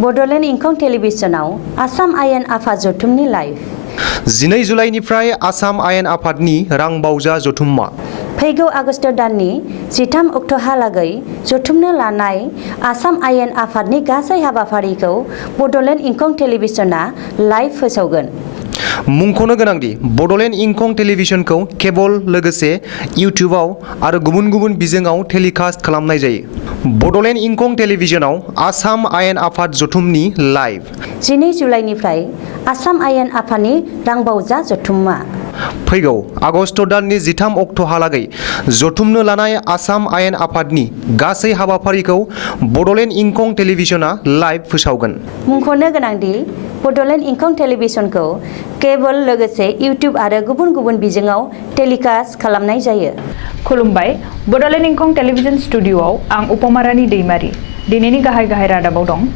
बड'लेण्ड इंखं टेलिभिजनाव आसाम आयेन आफाद जथुमनि लाइभ 12 जुलाइनिफ्राय आसाम आयेन आफादनि रां बावजा जथुम्मा फैगौ आगस्ट दाननि 13 अक्ट'हालागै जथुमनो लानाय आसाम आयेन आफादनि गासै हाबाफारिखौ बड'लेण्ड इंखं टेलिभिजना लाइभ फोसावगोन। मुंख'नो गोनांदि बड'लेण्ड इंखं टेलिभिजनखौ केबल लोगोसे इउटिउबआव आरो गुबुन गुबुन बिजोङाव टेलिकास्ट खालामनाय जायो। बड'लेण्ड इंखं टेलिभिजनाव आसाम आयेन आफाद जथुमनि लाइभ 12 जुलाइनिफ्राय आसाम आयेन आफादनि रांबावजा जथुम्मा फैगौ आगस्ट दाननि 13 अक्ट'हालागै जथुमनो लानाय आसाम आयेन आफादनि गासै हाबाफारिखौ बड'लेण्ड इंखं टेलिभिजना लाइभ फोसावगोन। मुंख'नो गोनांदि बड'लेण्ड इंखं टेलिभिजनखौ केबल लोगोसे इउटिउब आरो गुबुन गुबुन बिजोङाव टेलिकास्ट खालामनाय जायो। खुलुमबाय, बड'लेण्ड इंखं टेलिभिजन स्टुडिअ'आव आं उपमारानि दैमारि। दिनैनि गाहाय रादाबाव दं।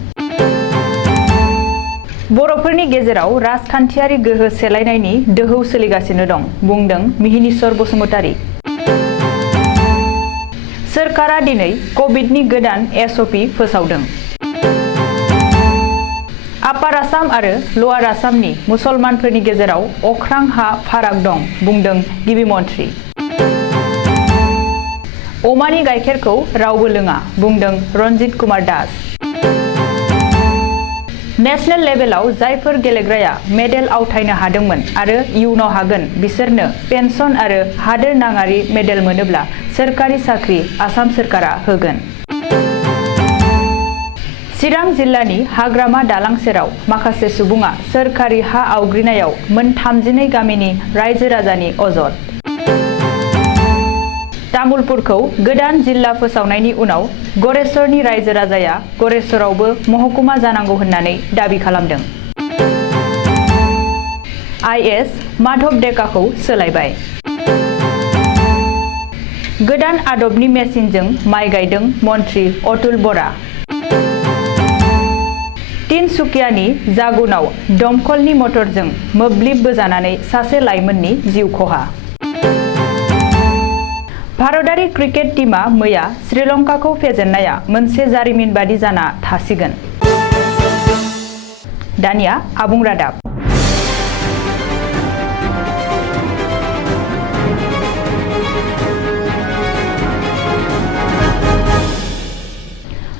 बर'फोरनि गेजेराव राजखान्थियारि गोहो सेलायनायनि दोहौ सोलिगासिनो दं, बुंदों मिहिनीश्वर बसुमतारी। सोरखारा दिनै कभिडनि गोदान एसअपि फोसावदों। आपार आसाम आरो लवार आसामनि मुसलमानफोरनि गेजेराव अख्रां हा फाराग दं, बुंदों गिबि मन्थ्रि। अमानि गाइखेरखौ रावबो लोङा, बुंदों रन्जित कुमार दास। नेशनेल लेभेलाव जायफोर गेलेग्राया मेडेल आवथायनो हादोंमोन आरो इयुनाव हागोन बिसोरनो पेन्सन आरो हादोर नाङारि मेडेल मोनोब्ला सोरखारि साख्रि आसाम सोरखारा होगोन। चिरां जिल्लानि हाग्रामा दालां सेराव माखासे सुबुङा सोरखारि हा आवग्रिनायाव मोन 32 गामिनि रायजो राजानि अजद। तामुलपुरखौ गोदान जिल्ला फोसावनायनि उनाव गरेश्वरनि रायजो राजाया गरेश्वरावबो महकुमा जानांगौ होननानै दाबि खालामदों। आइएस माधव डेकाखौ सोलायबाय। गोदान आदबनि मेसिनजों माइ गायदों मन्त्रि अतुल बरा। तिनसुकियानि जागुनाव दमखलनि मटरजों मोब्लिब बोजानानै सासे लाइमोननि जिउ खहा। भारतारि क्रिकेट टीमा मैया श्रीलंकाखौ फेजेननाया मोनसे जारिमिन बादि जाना थासिगोन। दानिया आबुं रादाब।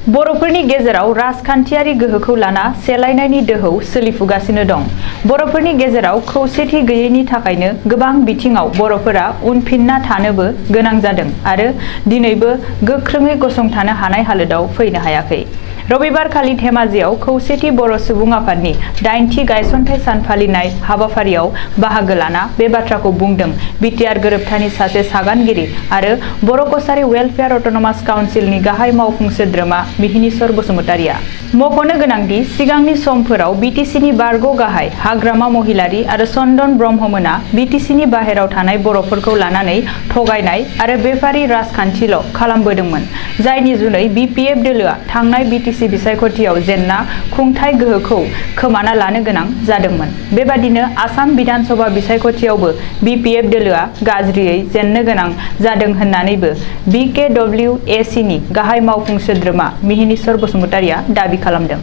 बर'फोरनि गेजेराव राजखान्थियारि गोहोखौ लाना सेलायनायनि दोहौ सोलिफुगासिनो दं। बर'फोरनि गेजेराव खौसेथि गैयैनि थाखायनो गोबां बिथिङाव बर'फोरा उनफिनना थानोबो गोनां जादों आरो दिनैबो गोख्रोङै गसंथानो हानाय हालोदाव फैनो हायाखै। रबिबारखालि धेमाजियाव खौसेथि बर' सुबुं आफादनि 8थि गायसनथाइ सान फालिनाय हाबाफारियाव बाहागो लाना बे बाथ्राखौ बुंदों बिटिआर गोरोबथानि सासे सागानगिरि आरो बर' कसारी वेलफेयार अट'नमास काउन्सिलनि गाहाय मावफुं सोद्रोमा मिहिनीश्वर बसुमतारीया। मख'नो गोनांदि सिगांनि समफोराव बिटिसिनि बारग' गाहाय हाग्रामा महिलारी आरो चन्दन ब्रह्ममोना बिटिसिनि बाहेराव थानाय बर'फोरखौ लानानै थगायनाय आरो बेफारि राजखान्थिल' खालामबोदोंमोन, जायनि जुनै बिपिएफ दोलोआ थांनाय बिटिसि बिसायख'थियाव जेनना खुंथाय गोहोखौ खोमाना लानो गोनां जादोंमोन। बेबादिनो आसाम बिधानसभा बिसायख'थियावबो बिपिएफ दोलोआ गाज्रियै जेननो गोनां जादों होननानैबो बिकेडब्लिउएसिनि गाहाय मावफुं सोद्रोमा मिहिनीश्वर बसुमतारीया दाबि खालामदों।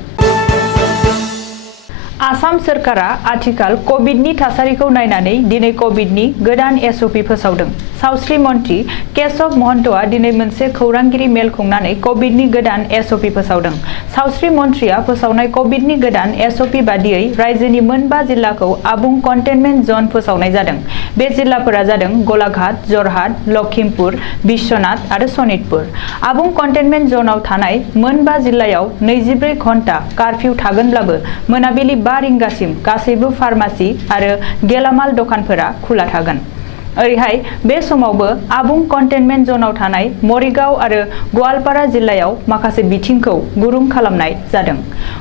आसाम सोरखारा आथिखाल कभिडनि थासारिखौ नायनानै दिनै कभिडनि गोदान एसअपि फोसावदों। सावस्रि मन्त्रि केशव महन्तआ दिनै मोनसे खौरांगिरि मेल खुंनानै कभिडनि गोदान एसअपि फोसावदों। सावस्रि मन्थ्रिया फोसावनाय कभिडनि गोदान एसअपि बादियै रायजोनि मोनबा जिल्लाखौ आबुं कन्टेनमेन्ट जन फोसावनाय जादों। बे जिल्लाफोरा जादों गलाघाट, जरहाट, लखिमपुर, बिश्वनाथ आरो सनितपुर। आबुं कन्टेनमेन्ट जनाव थानाय मोनबा जिल्लायाव 24 घन्टा कार्फ्यू थागोनब्लाबो मोनाबिलि 5 रिंगासिम गासैबो फार्मासि आरो गेलामाल दखानफोरा खुला थागोन। ओरैहाय बे समावबो आबुं कन्टेनमेन्ट जनाव थानाय मरिगाव आरो गवालपारा जिल्लायाव माखासे बिथिंखौ गुरुं खालामनाय जादों।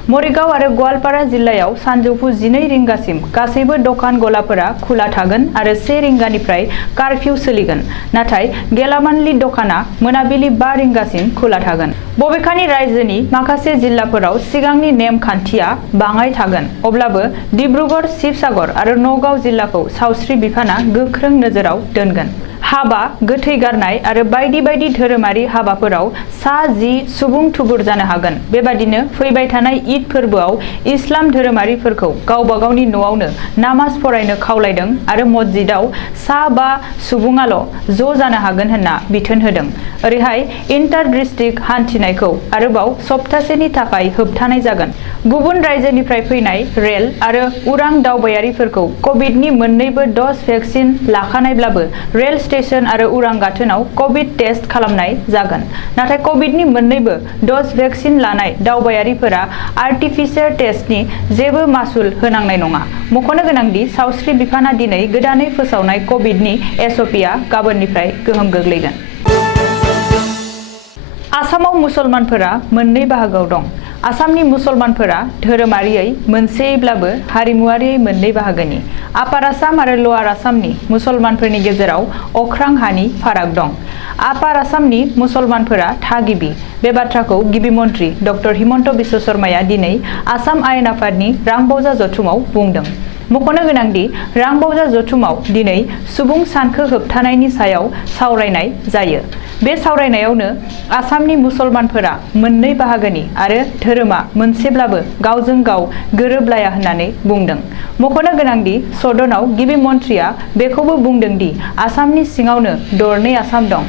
मरिगाव आरो गवालपारा जिल्लायाव सानजौफु 12 रिंगासिम गासैबो दखान गलाफोरा खुला थागोन आरो 1 रिंगानिफ्राय कार्फ्यू सोलिगोन, नाथाय गेलामालनि दखाना मोनाबिलि 5 रिंगासिम खुला थागोन। बबेखानि रायजोनि माखासे जिल्लाफोराव सिगांनि नेम खान्थिया बाङाय थागोन, अब्लाबो डिब्रुगड़, शिबसागर आरो नगाव जिल्लाखौ सावस्रि बिफाना गोख्रों नोजोराव दोनगोन। हाबा, गोथै गारनाय आरो बायदि बायदि धोरोमारि हाबाफोराव सा 10 सुबुं थुबुर जानो हागोन। बेबादिनो फैबाय थानाय ईद फोरबोआव इस्लाम धोरोमारिफोरखौ गावबा गावनि न'आवनो नामाज फरायनो खावलायदों आरो मस्जिदाव सा 5 सुबुङाल' ज' जानो हागोन होनना बिथोन होदों। ओरैहाय इन्टार डिस्ट्रिक्ट हान्थिनायखौ आरोबाव सप्तासेनि थाखाय होबथानाय जागोन। गुबुन रायजोनिफ्राय फैनाय रेल आरो उरां दावबायारिफोरखौ कभिडनि मोन्नैबो डज भेक्सिन लाखानायब्लाबो रेल स्टेशन आरो उरां गाथोनाव कभिड टेस्ट खालामनाय जागोन। नाथाय कभिडनि मोन्नैबो डज भेक्सिन लानाय दावबायारिफोरा आर्टिफिसियार टेस्टनि जेबो मासुल होनांनाय नङा। मख'नो गोनांदि सावस्रि बिफाना दिनै गोदानै फोसावनाय कभिडनि एसअपिआ गाबोननिफ्राय गोहोम गोग्लैगोन। आसामाव मुसलमानफोरा मोननै बाहागोआव दं। आसामनि मुसलमानफोरा धोरोमारियै मोनसेयैब्लाबो हारिमुआरियै मोननै बाहागोनि। आपार आसाम आरो लवार आसामनि मुसलमानफोरनि गेजेराव अख्रां हानि फाराग दं। आपार आसामनि मुसलमानफोरा थागिबि। बे बाथ्राखौ गिबि मन्त्रि डक्टर हिमन्त बिश्व शर्माया दिनै आसाम आयेन आफादनि रांबावजा जथुमाव बुंदों। मख'नो गोनांदि रांबावजा जथुमाव दिनै सुबुं सानखो होबथानायनि सायाव सावरायनाय जायो। बे सावरायनायावनो आसामनि मुसलमानफोरा मोननै बाहागोनि आरो धोरोमा मोनसेब्लाबो गावजों गाव गोरोबलाया होननानै बुंदों। मख'नो गोनांदि सदनाव गिबि मन्थ्रिया बेखौबो बुंदों दि आसामनि सिङावनो दरनै आसाम दं।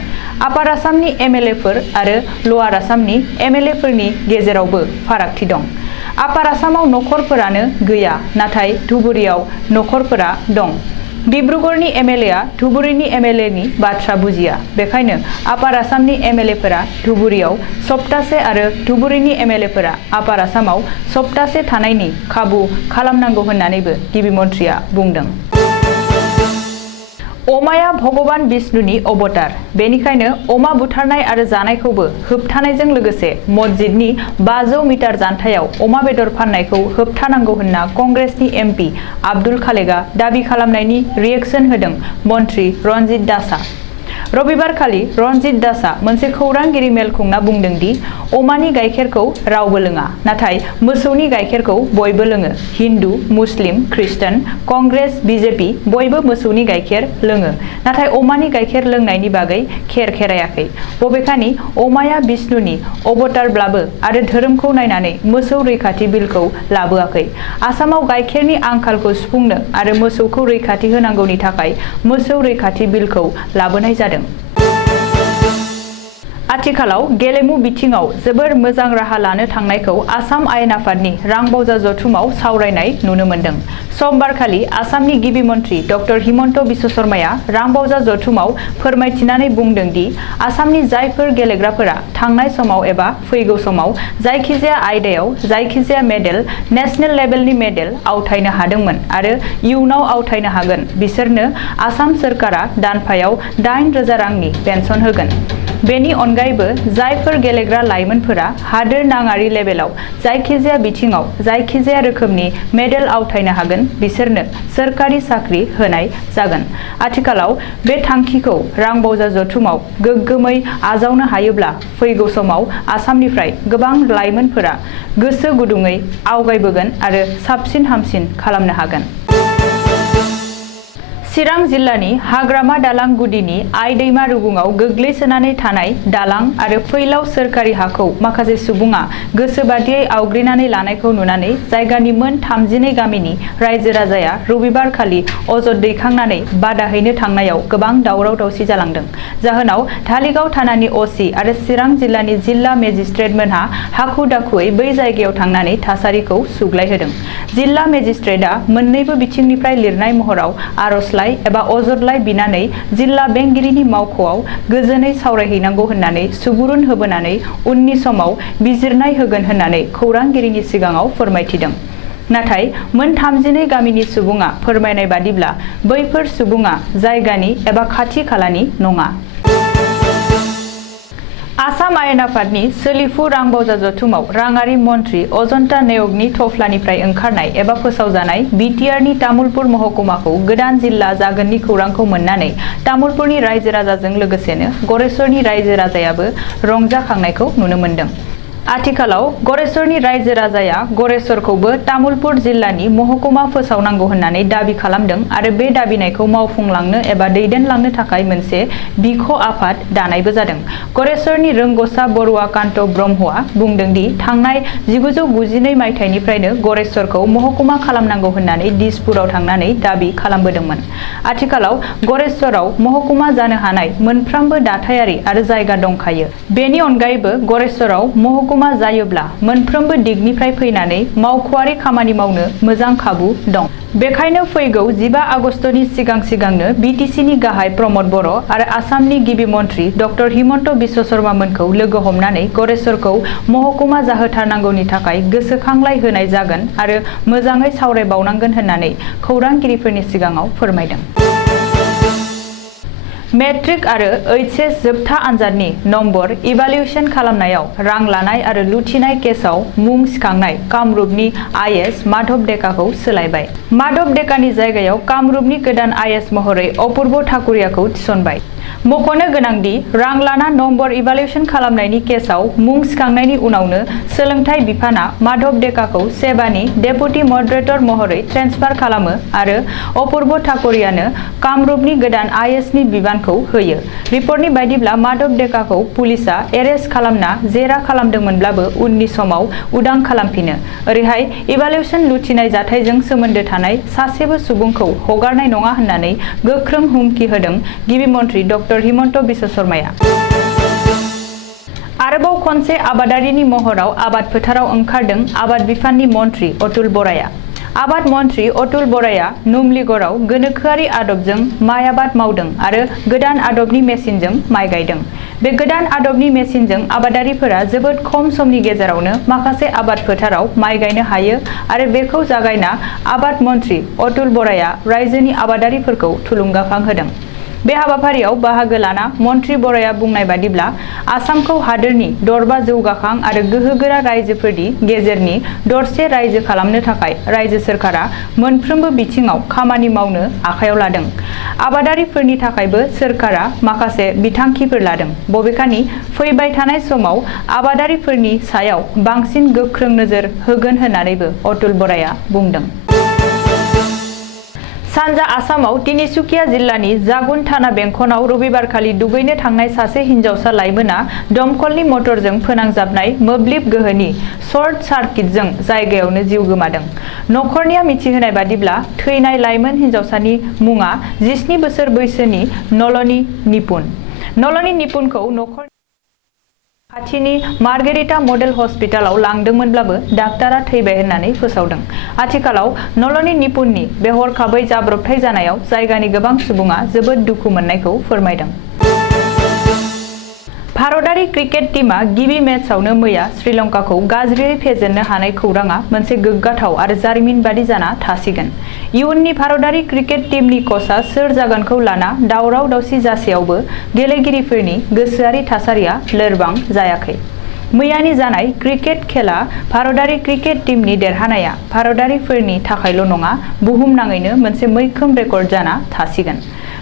आपार आसामनि एमएलएफोर आरो लवार आसामनि एमएलएफोरनि गेजेरावबो फारागथि दं। आपार आसामाव नखरफोरानो गैया, नाथाय धुबुरीयाव नखरफोरा दं। डिब्रुगड़नि एमएलएआ धुबुरीनि एमएलएनि बाथ्रा बुजिया। बेखायनो आपार आसामनि एमएलएफोरा धुबुरीयाव सप्तासे आरो धुबुरीनि एमएलएफोरा आपार आसामाव सप्तासे थानायनि खाबु खालामनांगौ होननानैबो गिबि मन्थ्रिया बुंदों। अमाया भगवान विष्णुनि अवतार। बेनिखायनो अमा बुथारनाय आरो जानायखौबो होबथानायजों लोगोसे मस्जिदनि 500 मिटार जानथायाव अमा बेदर फाननायखौ होबथानांगौ होनना कंग्रेसनि एमपि आब्दुल खालेकआ दाबि खालामनायनि रिएक्शन होदों मन्थ्रि रन्जित दासआ। रबिबारखालि रन्जित दासआ मोनसे खौरांगिरि मेल खुंना बुंदों दि अमानि गाइखेरखौ रावबो लोङा, नाथाय मोसौनि गाइखेरखौ बयबो लोङो। हिन्दु, मुस्लिम, ख्रिस्टान, कंग्रेस, बिजेपि बयबो मोसौनि गाइखेर लोङो, नाथाय अमानि गाइखेर लोंनायनि बागै खेरायाखै। बबेखानि अमाया विष्णुनि अवतारब्लाबो आरो धोरोमखौ नायनानै मोसौ रैखाथि बिलखौ लाबोआखै। आसामाव गाइखेरनि आंखालखौ सुफुंनो आरो मोसौखौ रैखाथि होनांगौनि थाखाय मोसौ रैखाथि बिलखौ लाबोनाय जादों। आथिखालाव गेलेमु बिथिङाव जोबोर मोजां राहा लानो थांनायखौ आसाम आयेन आफादनि रांबावजा जथुमाव सावरायनाय नुनो मोन्दों। समबारखालि आसामनि गिबि मन्थ्रि डक्टर हिमन्त बिश्व शर्माया रांबावजा जथुमाव फोरमायथिनानै बुंदों दि आसामनि जायफोर गेलेग्राफोरा थांनाय समाव एबा फैगौ समाव जायखिजाया आयदायाव जायखिजाया मेडेल, नेशनेल लेभेलनि मेडेल आवथायनो हादोंमोन आरो इयुनाव आवथायनो हागोन, बिसोरनो आसाम सोरखारा दानफायाव 8,000 रांनि पेन्सन होगोन। बेनि अनगायैबो जायफोर गेलेग्रा लाइमोनफोरा हादोर नाङारि लेभेलाव जायखिजाया बिथिङाव जायखिजाया रोखोमनि मेडेल आवथायनो हागोन, बिसोरनो सोरखारि साख्रि होनाय जागोन। आथिखालाव बे थांखिखौ रांबावजा जथुमाव गोग्गोमै आजावनो हायोब्ला फैगौ समाव आसामनिफ्राय गोबां लाइमोनफोरा गोसो गुदुङै आवगायबोगोन आरो साबसिन हामसिन खालामनो हागोन। चिरां जिल्लानि हाग्रामा दालां गुदिनि आइ दैमा रुगुङाव गोग्लैसोनानै थानाय दालां आरो फैलाव सोरखारि हाखौ माखासे सुबुङा गोसोबादियै आवग्रिनानै लानायखौ नुनानै जायगानि मोन 32 गामिनि रायजो राजाया रबिबारखालि अजद दैखांनानै बादा हैनो थांनायाव गोबां दावराव दावसि जालांदों। जाहोनाव धालिगाव थानानि असि आरो चिरां जिल्लानि जिल्ला मेजिस्ट्रेटमोनहा हाखु दाखुयै बै जायगायाव थांनानै थासारिखौ सुग्लायहोदों। जिल्ला मेजिस्ट्रेटआ मोन्नैबो बिथिंनिफ्राय लिरनाय महराव आर'जलाइ एबा अजदलाइ बिनानै जिल्ला बेंगिरिनि मावख'आव गोजोनै सावरायहैनांगौ होननानै सुबुरुन होबोनानै उननि समाव बिजिरनाय होगोन होननानै खौरांगिरिनि सिगाङाव फोरमायथिदों। नाथाय मोन 32 गामिनि सुबुङा फोरमायनाय बादिब्ला बैफोर सुबुङा जायगानि एबा खाथि खालानि नङा। आसाम आयेन आफादनि सोलिफु रांबावजा जथुमाव राङारि मन्थ्रि अजन्ता नेवगनि थफ्लानिफ्राय ओंखारनाय एबा फोसावजानाय बिटिआरनि तामुलपुर महकुमाखौ गोदान जिल्ला जागोननि खौरांखौ मोननानै तामुलपुरनि रायजो राजाजों लोगोसेनो गरेस्वरनि रायजो राजायाबो रंजाखांनायखौ नुनो मोन्दों। आथिखालाव गरेस्वरनि रायजो राजाया गरेस्वरखौबो तामुलपुर जिल्लानि महकुमा फोसावनांगौ होननानै दाबि खालामदों आरो बे दाबिनायखौ मावफुंलांनो एबा दैदेनलांनो थाखाय मोनसे बिख' आफाद दानायबो जादों। गरेस्वरनि रोंग'सा बरुवा कान्त ब्रह्मआ बुंदों दि थांनाय 1992 मायथाइनिफ्रायनो गरेस्वरखौ महकुमा खालामनांगौ होननानै दिसपुराव थांनानै दाबि खालामबोदोंमोन। आथिखालाव गरेस्वराव महकुमा जानो हानाय मोनफ्रोमबो दाथायारि आरो जायगा दंखायो। बेनि अनगायैबो गरेस्वराव महकुमा जायोब्ला मोनफ्रोमबो दिगनिफ्राय फैनानै मावख'आरि खामानि मावनो मोजां खाबु दं। बेखायनो फैगौ 15 आगस्टनि सिगांनो बिटिसिनि गाहाय प्रमद बर' आरो आसामनि गिबि मन्थ्रि डक्टर हिमन्त बिश्व शर्मामोनखौ लोगो हमनानै गरेस्वरखौ महकुमा जाहोथारनांगौनि थाखाय गोसोखांलाय होनाय जागोन आरो मोजाङै सावरायबावनांगोन होननानै खौरांगिरिफोरनि सिगाङाव फोरमायदों। मेट्रिक आरो एचएस जोबथा आनजादनि नम्बर इभालुएसन खालामनायाव रां लानाय आरो लुथिनाय केसआव मुं सिखांनाय कामरुपनि आइएस माधव डेकाखौ सोलायबाय। माधव डेकानि जायगायाव कामरुपनि गोदान आइएस महरै अपूर्व ठाकुरियाखौ थिसनबाय। मख'नो गोनांदि रां लाना नम्बर इभालुएसन खालामनायनि केसआव मुं सिखांनायनि उनावनो सोलोंथाइ बिफाना माधव डेकाखौ सेबानि डेपुटि मडारेटर महरै ट्रेन्सफार खालामो आरो अपूर्व ठाकुरियानो कामरुपनि गोदान आइएसनि बिबानखौ होयो। रिपर्टनि बायदिब्ला माधव डेकाखौ पुलिसआ एरेस्ट खालामना जेरा खालामदोंमोनब्लाबो उननि समाव उदां खालामफिनो। ओरैहाय इभालुएसन लुथिनाय जाथायजों सोमोन्दो थानाय सासेबो सुबुंखौ हगारनाय नङा होननानै गोख्रों हुमखि होदों गिबि मन्थ्रि डक्टर हिमन्त बिश्व शर्माया। आरोबाव खनसे आबादारिनि महराव आबाद फोथाराव ओंखारदों आबाद बिफाननि मन्थ्रि अतुल बराया। आबाद मन्थ्रि अतुल बराया नुमलिगड़आव गोनोखोआरि आदबजों माइ आबाद मावदों आरो गोदान आदबनि मेसिनजों माइ गायदों। बे गोदान आदबनि मेसिनजों आबादारिफोरा जोबोद खम समनि गेजेरावनो माखासे आबाद फोथाराव माइ गायनो हायो आरो बेखौ जागायना आबाद मन्थ्रि अतुल बराया रायजोनि आबादारिफोरखौ थुलुंगाखांहोदों। बे हाबाफारियाव बाहागो लाना मन्थ्रि बराया बुंनाय बादिब्ला आसामखौ हादोरनि दरबा जौगाखां आरो गोहोगोरा रायजोफोरनि गेजेरनि दरसे रायजो खालामनो थाखाय रायजो सोरखारा मोनफ्रोमबो बिथिङाव खामानि मावनो आखायाव लादों। आबादारिफोरनि थाखायबो सोरखारा माखासे बिथांखिफोर लादों। बबेखानि फैबाय थानाय समाव आबादारिफोरनि सायाव बांसिन गोख्रों नोजोर होगोन होननानैबो अतुल बराया बुंदों। सानजा आसामाव तिनिसुकिया जिल्लानि जागुन थाना बेंखनाव रबिबारखालि दुगैनो थांनाय सासे हिन्जावसा लाइमोना दमकलनि मटरजों फोनांजाबनाय मोब्लिब गोहोनि सर्ट सार्किटजों जायगायावनो जिउ गोमादों। नखरनिया मिथिहोनाय बादिब्ला थैनाय लाइमोन हिन्जावसानि मुङा 17 बोसोर बैसोनि नलनी निपुन। नलनी निपुनखौ नखर खाथिनि मार्गेरिटा मडेल हस्पिटालाव लांदोंमोनब्लाबो डाक्टारा थैबाय होननानै फोसावदों। आथिखालाव नलनी निपुननि बे हरखाबै जाब्रबथाय जानायाव जायगानि गोबां सुबुङा जोबोद दुखु मोननायखौ फोरमायदों। भारतारि क्रिकेट टीमा गिबि मेचआवनो मैया श्रीलंकाखौ गाज्रियै फेजेननो हानाय खौराङा मोनसे गोग्गाथाव आरो जारिमिन बादि जाना थासिगोन। इयुननि भारतारि क्रिकेट टीमनि कचआ सोर जागोनखौ लाना दावराव दावसि जासेयावबो गेलेगिरिफोरनि गोसोआरि थासारिया लोरबां जायाखै। मैयानि जानाय क्रिकेट खेला भारतारि क्रिकेट टीमनि देरहानाया भारतारिफोरनि थाखायल' नङा बुहुमनाङैनो मोनसे मैखोम रेकर्ड जाना थासिगोन।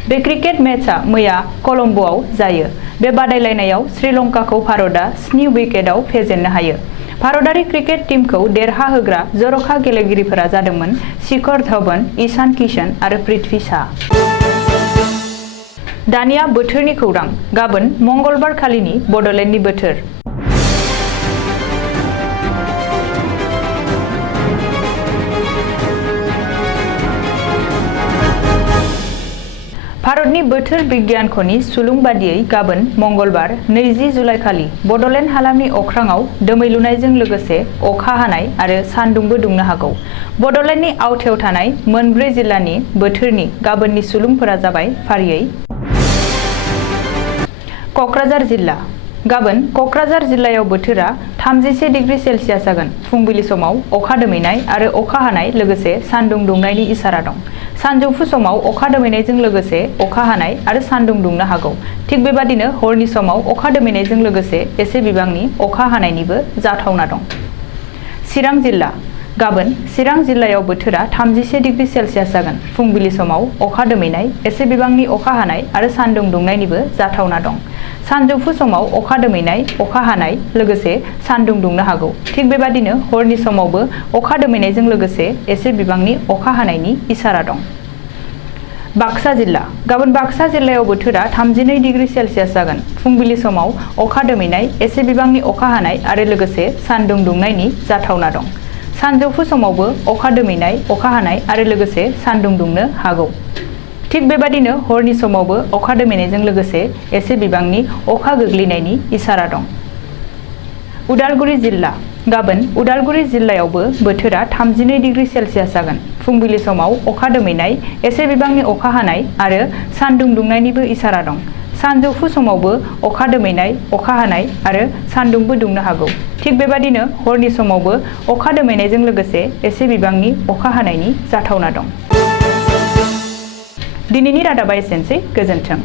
बे क्रिकेट मेचआ मैया कलम्बोआव जायो। बे बादायलायनायाव श्रीलंकाखौ भारतआ 7 उइकेटआव फेजेननो हायो। भारतारि क्रिकेट टीमखौ देरहाहोग्रा जर'खा गेलेगिरिफोरा जादोंमोन शिखर धवन, ईशान किशन आरो पृथ्वी शाह। दानिया बोथोरनि खौरां। गाबोन मंगलबार खालिनि बड'लेण्डनि बोथोर। भारतनि बोथोर बिगियानख'नि सुलुं बादियै गाबोन मंगलबार 20 जुलाइखालि बड'लेण्ड हालामनि अख्राङाव दोमैलुनायजों लोगोसे अखा हानाय आरो सान्दुंबो दुंनो हागौ। बड'लेण्डनि आवथायाव थानाय मोनब्रै जिल्लानि बोथोरनि गाबोननि सुलुंफोरा जाबाय फारियै। क'क्राझार जिल्ला। गाबोन क'क्राझार जिल्लायाव बोथोरा 31 डिग्री सेल्सियास जागोन। फुंबिलि समाव अखा दोमैनाय आरो अखा हानाय लोगोसे सान्दुं दुंनायनि इसारा दं। सानजौफु समाव अखा दोमैनायजों लोगोसे अखा हानाय आरो सान्दुं दुंनो हागौ। थिग बेबादिनो हरनि समाव अखा दोमैनायजों लोगोसे एसे बिबांनि अखा हानायनिबो जाथावना दं। चिरां जिल्ला। गाबोन चिरां जिल्लायाव बोथोरा 31 डिग्री सेल्सियास जागोन। फुंबिलि समाव अखा दोमैनाय, एसे बिबांनि अखा हानाय आरो सान्दुं दुंनायनिबो जाथावना दं। सानजौफु समाव अखा दोमैनाय, अखा हानाय लोगोसे सान्दुं दुंनो हागौ। थिग बेबादिनो हरनि समावबो अखा दोमैनायजों लोगोसे एसे बिबांनि अखा हानायनि इसारा दं। बाक्सा जिल्ला गाबोन बाक्सा जिल्लायाव बोथोरा 32 डिग्री सेल्सियास जागोन। फुंबिलि समाव अखा दोमैनाय, एसे बिबांनि अखा हानाय आरो लोगोसे सान्दुं दुंनायनि जाथावना दं। सानजौफु समावबो अखा दोमैनाय, अखा हानाय आरो लोगोसे सान्दुं दुंनो हागौ। थिग बेबादिनो हरनि समावबो अखा दोमैनायजों लोगोसे एसे बिबांनि अखा गोग्लैनायनि इसारा दं। उदालगुरि जिल्ला गाबोन उदालगुरि जिल्लायावबो बोथोरा 32 डिग्री सेल्सियास जागोन। फुंबिलि समाव अखा दोमैनाय, एसे बिबांनि अखा हानाय आरो सान्दुं दुंनायनिबो इसारा दं। सानजौफु समावबो अखा दोमैनाय, अखा हानाय आरो सान्दुंबो दुंनो हागौ। थिग बेबादिनो हरनि समावबो अखा दोमैनायजों लोगोसे एसे बिबांनि अखा हानायनि जाथावना दं। दिनैनि रादाबा एसेनोसै। गोजोन्थों।